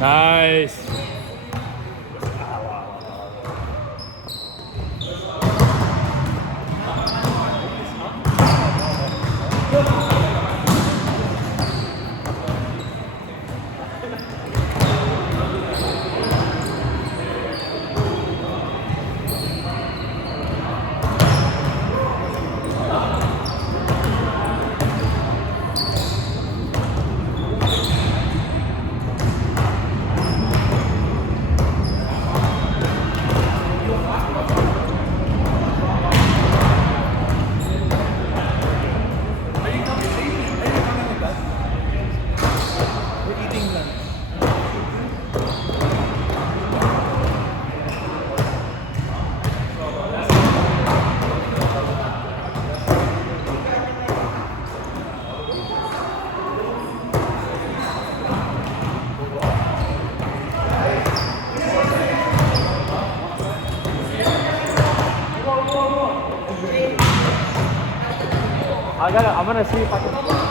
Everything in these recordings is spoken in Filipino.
Nice. I'm gonna see if I can.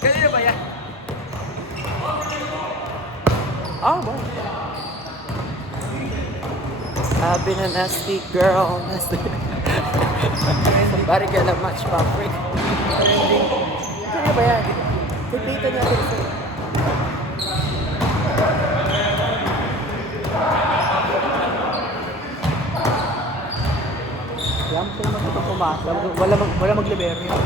Kanina ba yan? Oh, boy. I've been a nasty girl. Nasty. Somebody get a match fabric. Kaya ba yan? Debate niya ito sa'yo. Yan, sa'yo naman ito pumasa. Wala maglibero yan.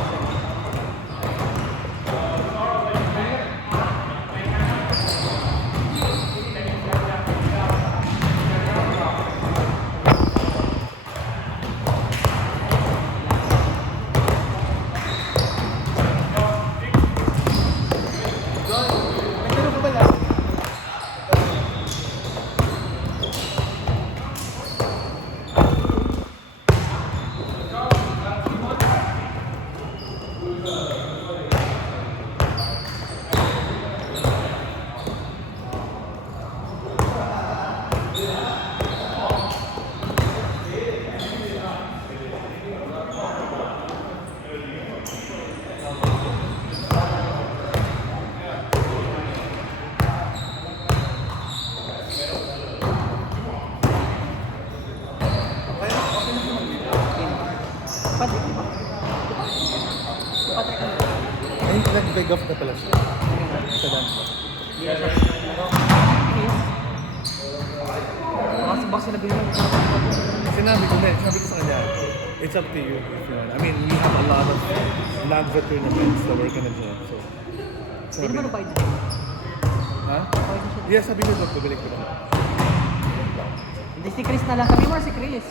Ay, nag-beg off na pala siya. Sa dance. Baka sinabi naman Sinabi ko sa kanya, it's up to you if you want. I mean, we have a lot of non-vet tournaments that we're gonna join. So, Hindi naman sabi, ang na. ha? Yeah, sabi niya, babalik ko na. Hindi si Chris na lang. Sabi mo na si Chris.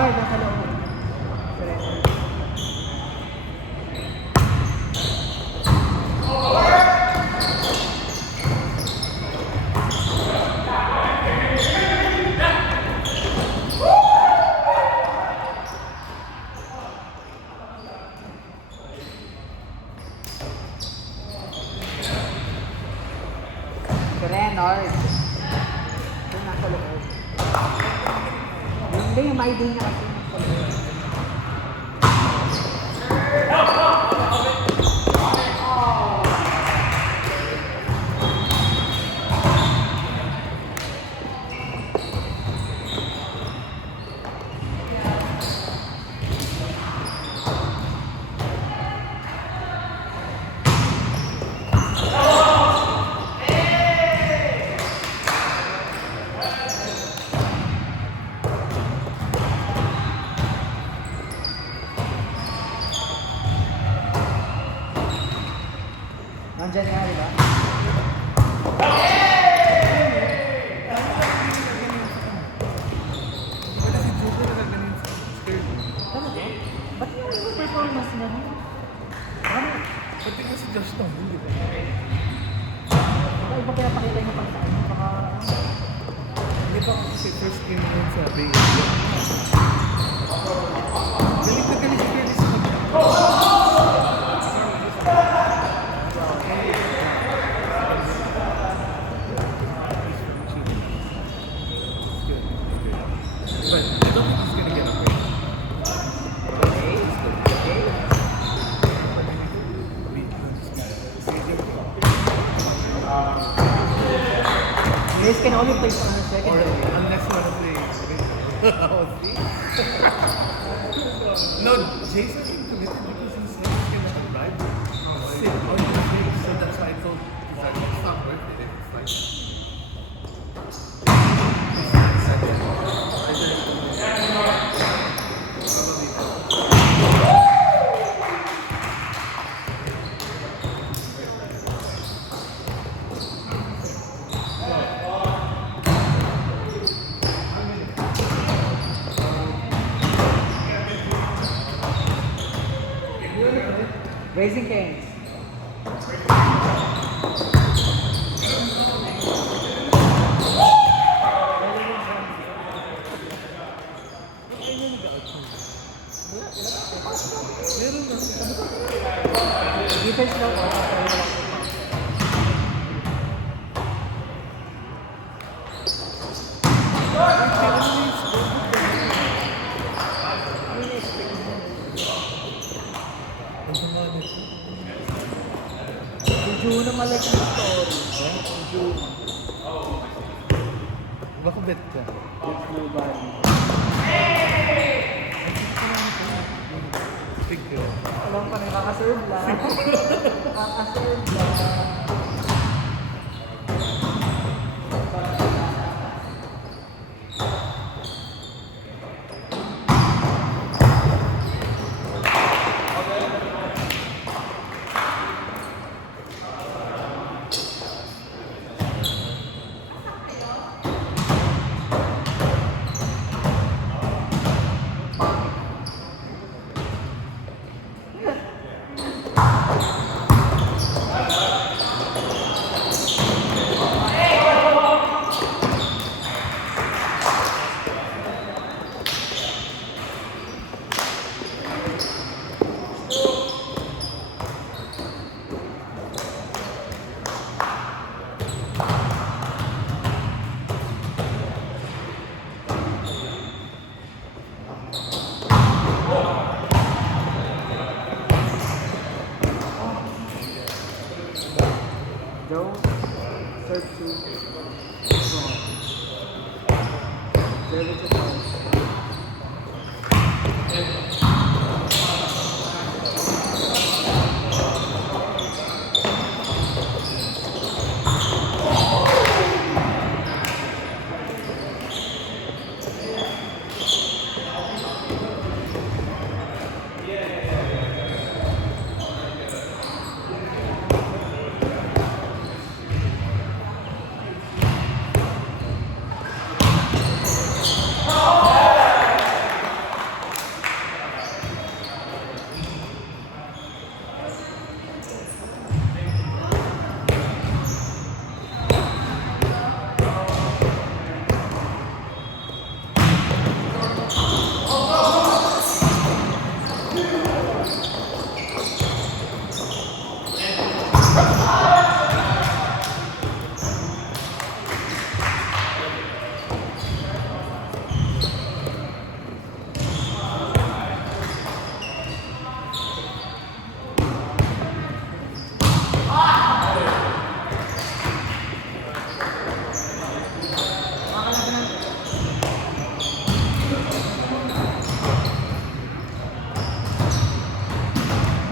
Renard, nasa loob. Si Renard. Si Renard. Yung nasa loob. Hindi, yung may din niya kasi nasa loob. Nandyan nga, di ba? Wala si Joker na ganun sa skirt. Talaga? Ba't yung performance niya? Ano? Pati nga si Josh Tom, hindi ba? Baka iba kaya pakita niyo pag saan? Baka... Hindi pa kasi first game yun sa Bay Area. Galing na galing si Curtis sa But I don't think he's gonna get a break. Grace can only play on the second Or row. unless you wanna play. Oh, see? No, Jason committed because he said he's gonna drive. Sit on the base, so that's why I told he's like, it's not worth it if it's like. Raising Canes. Meron na. Defense daw. Ang sama nito. Medyo na malaki yung story. Medyo... Baka bet ka. With nobody. Big girl. Alam pa rin, kakaserve lang. Kakaserve lang. Joe, serve to strong. Serve it to strong.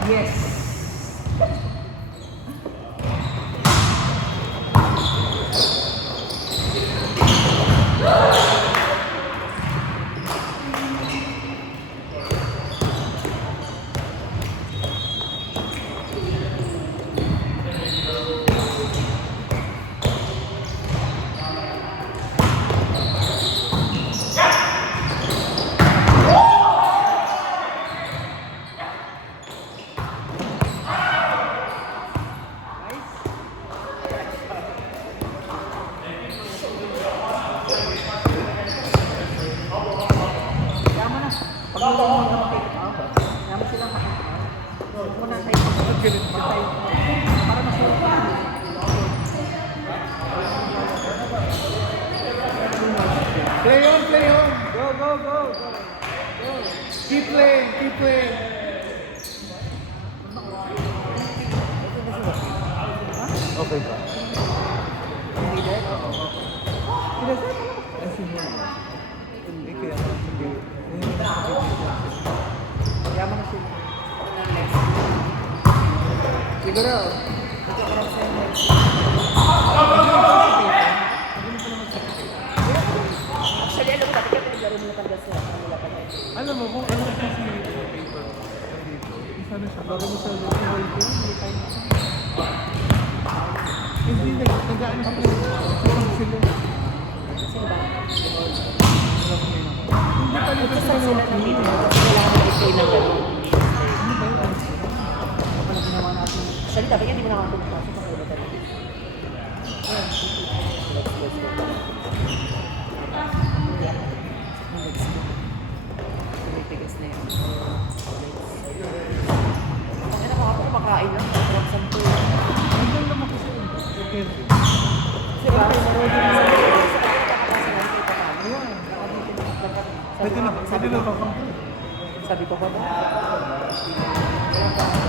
Yes. Yaman na. Pag-ulang mo naman take out. Yaman silang take out. Muna tayo pag-galit pa tayo. Para masulat pa. Play on, play on. Go, go, go, go. Go. Keep playing, keep playing. Okay ba? Hindi din? Hindi din? Ay, sino mo? Hindi kaya hindi. Yaman na sila. Siguro. Ito ka lang sa'yo next. Actually, alam mo, dati ka pinaglaro nila pagdas na kanila pa na. Alam mo, kung ano kasi si paper dito, isa na siya. Bago mo sa world game, hindi tayo hindi nag-aan sila. Sila. Sino ba? Hindi pa nito Ito sila sila ng ng team. video. Kasi kailangan mag-play ng gano'n. Ano ba yun? Ano pala ginawa natin? Actually, dapat hindi mo naman pumapasok sa kulo talaga. Tumipigas na yun. Ang ina ko ako kumakain lang. Parang sampu. Andun naman kasi yun. Okay. Diba? Pwede na, pwede na ba? Sabi ko ba ba?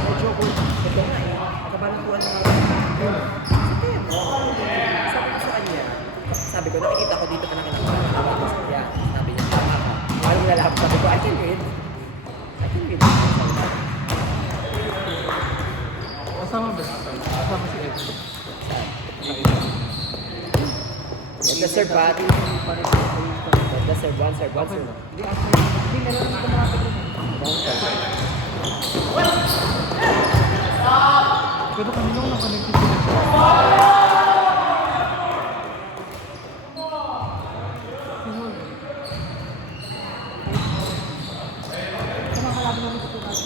Medyo ko. Ito nga eh. Kabalutuan na nga. Sabi ko sa kanya. Sabi ko, nakikita ko dito pa na kinakatawa ko sa kanya. Sabi niya, tama ka. Parang lalakap. Sabi ko, I can read. I can read. Kasama ba? Kasama si Ed. The serve ba? The serve 1, serve 1, serve 1. Hindi, actually, hindi meron dito mga tigil. Pero kanina ko na-connected sila siya. Sa mga kalaban namin sa tukas.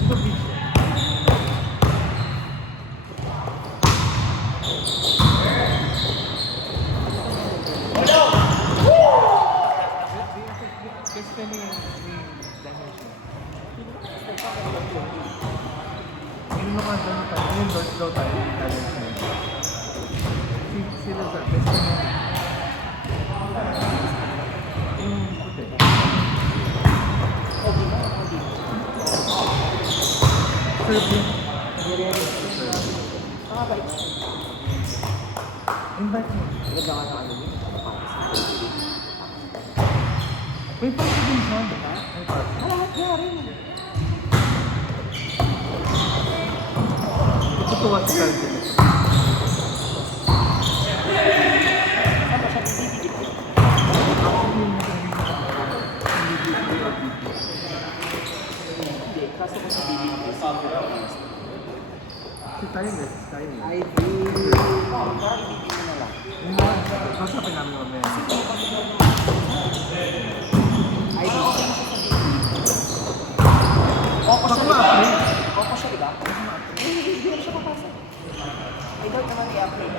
Ito beach. Kasi ni Dimension. Yung naman doon tayo, yung doors daw tayo, Dimension. Sila sa best friend niya. Yung puti. Serve yun. Nakabalik. Invite mo. Ganda ka na ano yun. May party din siya. May party. Lahat niya rin. Tutuwa si Calvin. Ano siya bibigit? Actually, yung naging Hindi, kaso ko sa bibigit. si Tyler. Tyler. I do. Parang ibigit mo na lang. Yun naman. Kausapin namin mamaya. I do. Koko siya, di ba? Koko siya, di ba? Hindi na siya papasok. I doubt naman i-upload.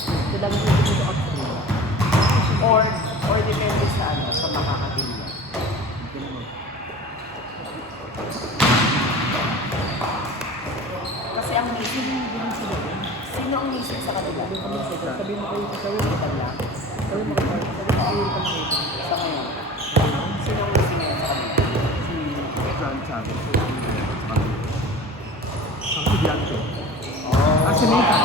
Ito lang yung dito upload. Or depende sa ano, sa makakatilya. Kasi ang missing, sino ang missing sa kanila? Sabi mo kayo sa kayo. Sabi mo kayo sa ngayon. Sino ang missing ngayon sa kanila? Si John Chavez. Ang estudyante. Ah, si Nathan.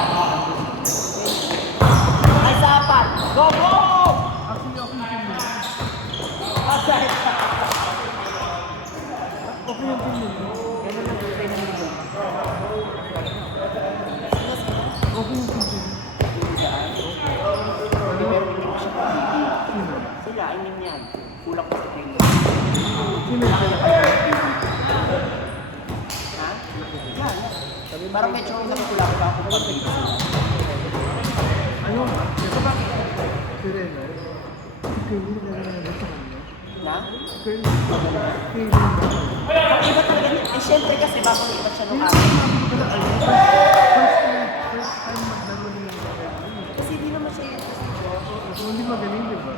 Ay, sa apat! Go, go! Actually, ako yung team leader. Asay! Kulang pa sa training. Sino yung sila? Ha? Yan. Parang medyo sabi ko lang ba kung pag-training sila. Ayun. Ito bakit? Si Rena. Si Curly na gano'n sa kanya. Na? Curly. Curly na. Iba talaga. Eh, syempre kasi bagong iba siya nung Kaya araw. sinabi ko pala, ayun. First time maglaro niya yung Curly. Kasi di naman siya yung So, hindi magaling, di ba?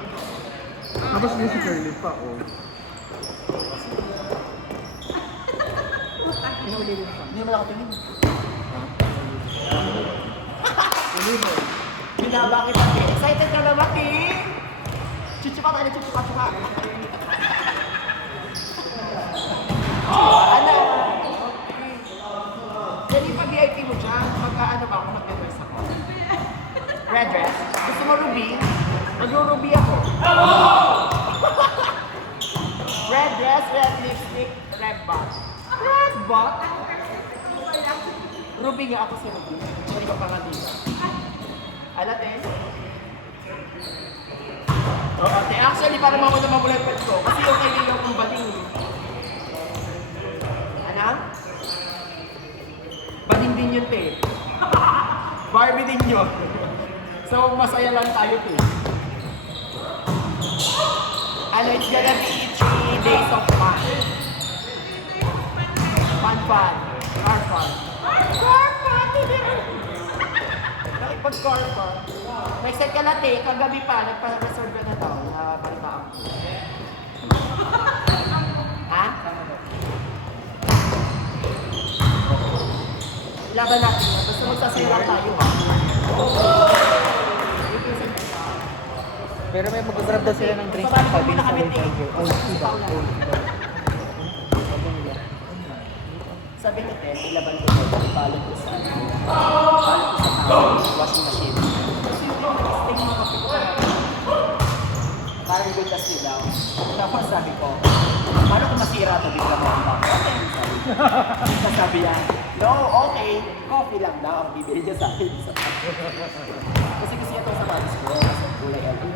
Tapos niya si Curly pa, oh. Pinuli rin siya. Hindi naman nakatingin. Ano ba? Binaba kita. Excited ka na ba, King? Chuchuka tayo, chuchuka. Ano? Dali pa VIP mo dyan. Magka-ano ba ako? Mag-dress ako. Red dress? Gusto mo ruby? Mag-ruby ako. Red dress, red lipstick, red bot. Red bot? Ruby nga ako si Ruby. Sorry ka pa nga dito. Alatin? Oo, te. Actually, para mamuna mamulat pa ito. Kasi yung kailangan kong baling. Ano? Baling din yun, te. Barbie din yun. So, masaya lang tayo, te. Ano, it's gonna be 3 days of fun. Fun. Car fun. Nakipag-car fun. May set ka latte, kagabi pa, nagpa-reserve ka na daw. Balitaan ko. Ha? Laban natin yan. Basta magsasaya lang tayo, ha? Pero may mag-grab daw sila ng drinks. Sabali Sabi muna ni kami, Sabay te. Burger. Oh, Kasi diba? Paula. Oh, diba? Sabi nila. Sabi ni Ted, ilaban ko daw, ipalot ko sa washing machine. Kasi yung sting mga kape ko parang good kasi daw. Tapos sabi ko, paano kung masira ito, bigla mo ang bako? Okay, sabi niya, no, okay, coffee lang daw ang bibili niya sa akin. Kasi gusto niya itong sapatos ko, kasi kulay LA.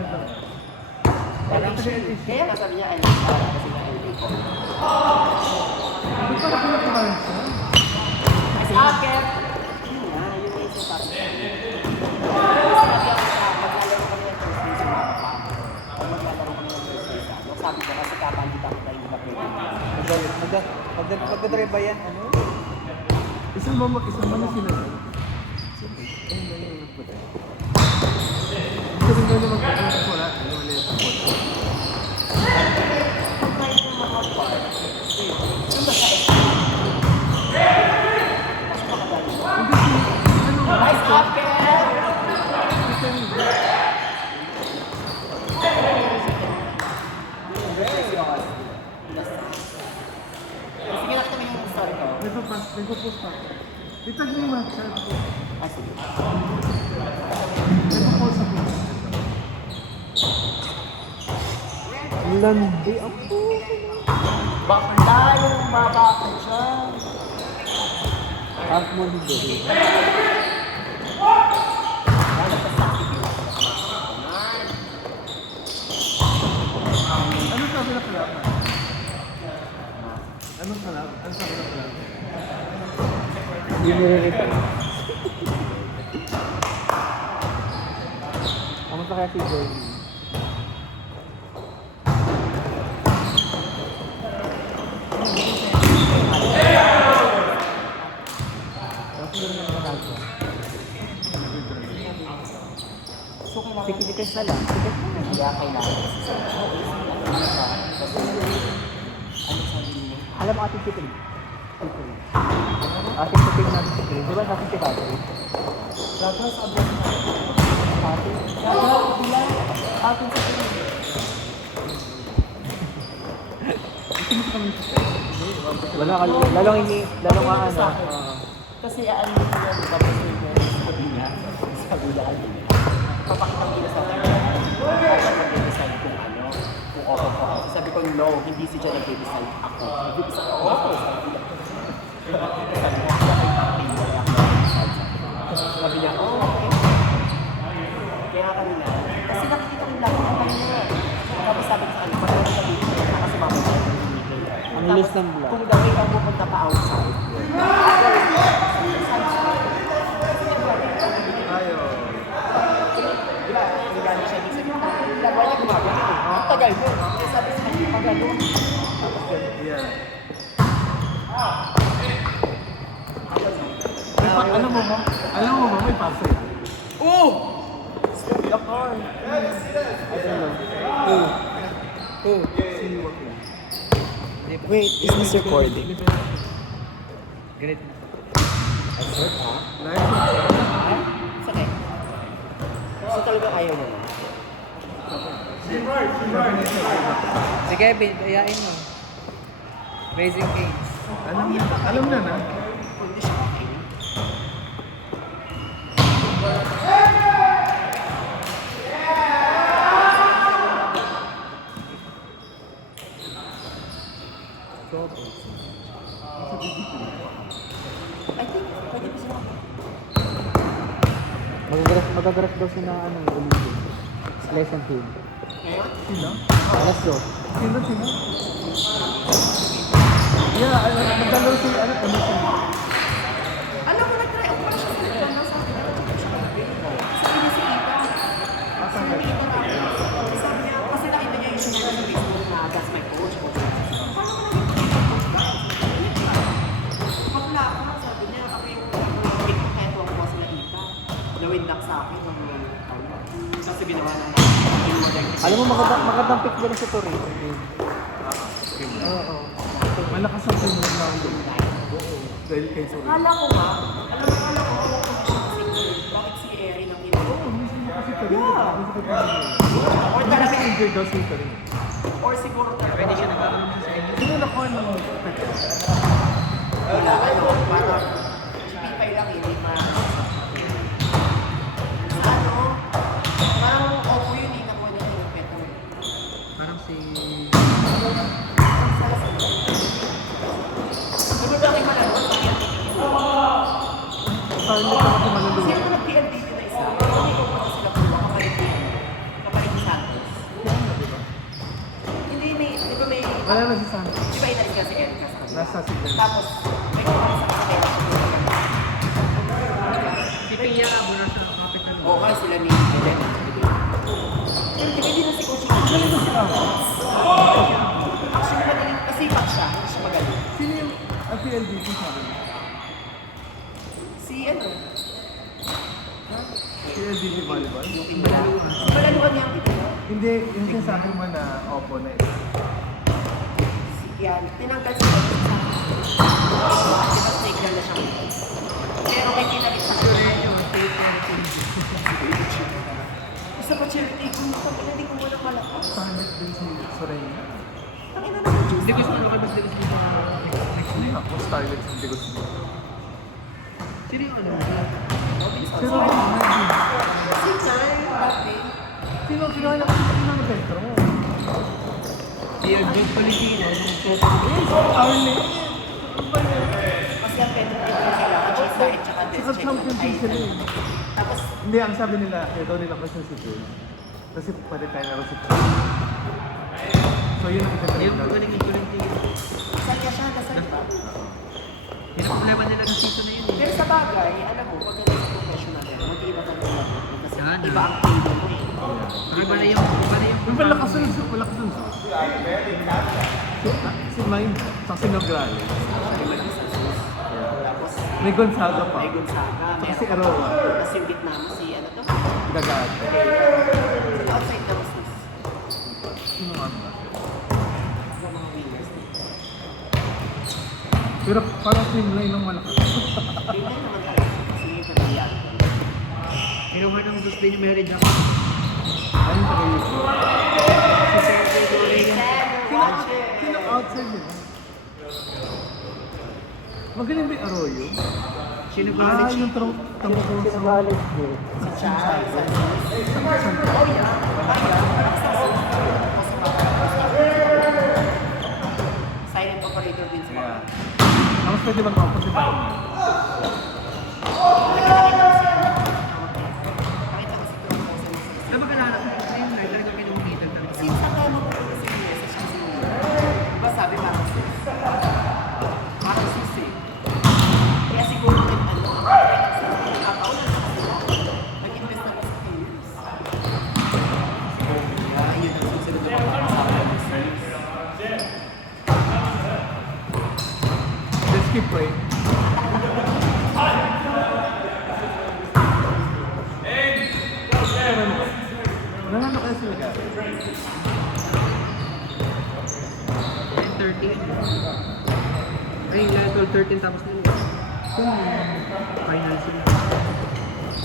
Kaya nga sabi niya, I like that, kasi nga LA ko. Ano pa pinakaman siya? Mas akit! Yun nga, yun yung isang sabi. Sabi ako siya, maglalaro kami ng Thursday sa mga pa. O maglalaro kami ng Thursday sa ano. Sabi ko kasi kapandita ko tayo mga pwede. Magdadrive ba yan? Ano? Isang mama na sila. Kasi nga naman kung wala, ano wala yung support. Kahit yung mga part, yung basta mas makadali. Nice akit! Sige na kami yung story ko. Nagpo-post pa ako. Itag mo yung matcha. Ah, sige. Nagpo-post ako. Landi ang Bakla yung mabaka siya. half mo dito. Ano pa sa akin? Ano sabi na kalaban? Anong kalaban? Ano sabi na kalaban? Hindi mo rin. Ang sa kaya si Jordan. So, kailangan Sikit-sikit na lang. Sikit na lang. kaya kailangan. Ano sabi niyo? Alam mo ating tipid. Ating tipid natin si Chris. Di ba ating tipid? Gagawa sa abot na. Ating? Gagawa ko bilang atin sa pinili. Wala ka, lalong nga ano. Kasi ano yung tapos sabi niya, sabi niya kanina. Papakita nila sa akin. Dapat mag-design kung ano, kung okay ko. Sabi ko, no, hindi si John nag-design ako. Nag-design ako. Okay, sabi niya. Sabi niya, sabi niya, oh, okay. Kaya kanina, kasi nakikita ko lang ako kanina. Tapos sabi ko sa kanya, Tapos, Nilis ng block. kung daw ikaw pupunta pa outside, Ayo. di ba, ang gano'n siya, isip ko, ginagawa niya gumagano. Ang tagal mo, kaya sabi sa kanya, pagano. Tapos yun, Yeah. Alam mo ba? Alam mo ba may pasa yan? oh! Step the car. I don't know. Who? Si Joaquin. Wait, is this recording? Great. Assert, ha? Live. Sakit. So talaga ayaw mo. Si Kevin, kayain mo. Raising Kings. Alam na na. Hindi siya okay. I think, pwede pa sila. Magagrap daw siya na Olympic. Lesson team. Kaya? Sino? Alas do. Sino? Yeah, nagdalaw si ano siya? Alam mo, nag-try ako pa siya sa nagdalaw sa akin. Nag-check siya mag-video. Kasi inisita. Sinilita namin. Sabi niya, kasi nakita niya yung sinira sa Facebook na that's my coach. Paano ko naging coach? Bakla ako, sabi niya, ako yung pick ko kaya tuwang ko sila ita. Nawindak sa akin ng kasi ginawa ng Alam mo, magandang pick din sa Torino. Oo. Malakas ang team ng London. Dahil kay Sorry. Akala ko nga, alam ko bakit si Eri nang ino. Oo, minsan niya kasi Torino. Yeah. Minsan ka pa Or Hindi kasi enjoy daw si Torino. Or siguro talaga. Pwede siya nagkaroon sa inyo. Sino nakuha ng Wala, ano, parang si Pipay lang hindi ma... Ano, parang opo yun eh, nakuha niya yung peto. Parang si... Ano ba kayo malaro sa PLDT? Parang hindi ka ako malulunod. Sino ba nag-PLDT na isa? Hindi ko pa sila po, kapalit niya. Kapalit ni Santos. Hindi, di ba may... Wala na si Santos. Di ba inalis ka si Erika sa kanila? Nasa si Glenn. Tapos, may kumakas sa kanila. Si Pia, muna sa capital. Oo, kasi sila ni Eden. Pero hindi na si Coach Eden. Actually, madaling pasipak siya. Hindi siya magaling. Sino yung PLDT sabi mo? Si ano? PLDT volleyball? Yung pinala. Si Malaluan niya ang pinala. Hindi, yung sinasabi mo na opo na ito. Si yan. Tinanggal si Coach sa Diba snake na siya. Pero kay kinalit sa isa pa charity ko. Hindi ko muna malakas. Pangit din si Soraya. Tangina na ng juice. Hindi gusto ko naman mag-dilis dito. Hindi ako starlet hindi ko sino. Sino yung ano? Pero Si Chay, Bate. sino ng Petro? Si Erdogan Palestino. Arlene! Kasi ang Pedro Pedro kailangan siya sa at saka Saka champion din sila eh. Tapos, Hindi, ang sabi nila, kaya daw nila kasi si Jules. Kasi pwede tayo laro si Jules. So yun ang Yung ipagkalit magaling yung Corinthians. saan niya siya? Nasaan ba? Yun ang problema nila ng season na yun eh. Pero sa bagay, alam mo, pag ganun sa professional yan, mag-iiba ka ng laro. Kasi Sana. iba ang table mo eh. Iba na yung... Yung malakas nun, malakas nun. Si Mine, sa Sinograles. Tapos, May Gonzaga pa. may Gonzaga, meron Si ka Aroa. pa. Tapos yung Vietnam, si ano to? Gagaat. Sa outside na sis. Sino nga ba? Sa mga winners. Pero parang streamline ng malakas. Yun lang naman talaga. Kasi yung pagkayaan. Kinuha ng gusto yung marriage ako. Ayun sa kayo. Si Sergio Torres. Watch it! Sino outside nila? Magaling ba yung Arroyo? Sino ba? Ah, yung tambako sa... College din. Sa Chay, sa Oh yeah. Silent operator din sa mga. Tapos pwede mag-opposite si Mine. Nakita ko si Trump po sa mga. Ano ba kalala? Ayun, talaga pinumungkitan talaga. Since ang tayo magpupunta sa US, kasi diba sabi parang skip ko eh. Nanalo kaya sila Gary? 13. Ay, level 13 tapos nila. Final sila.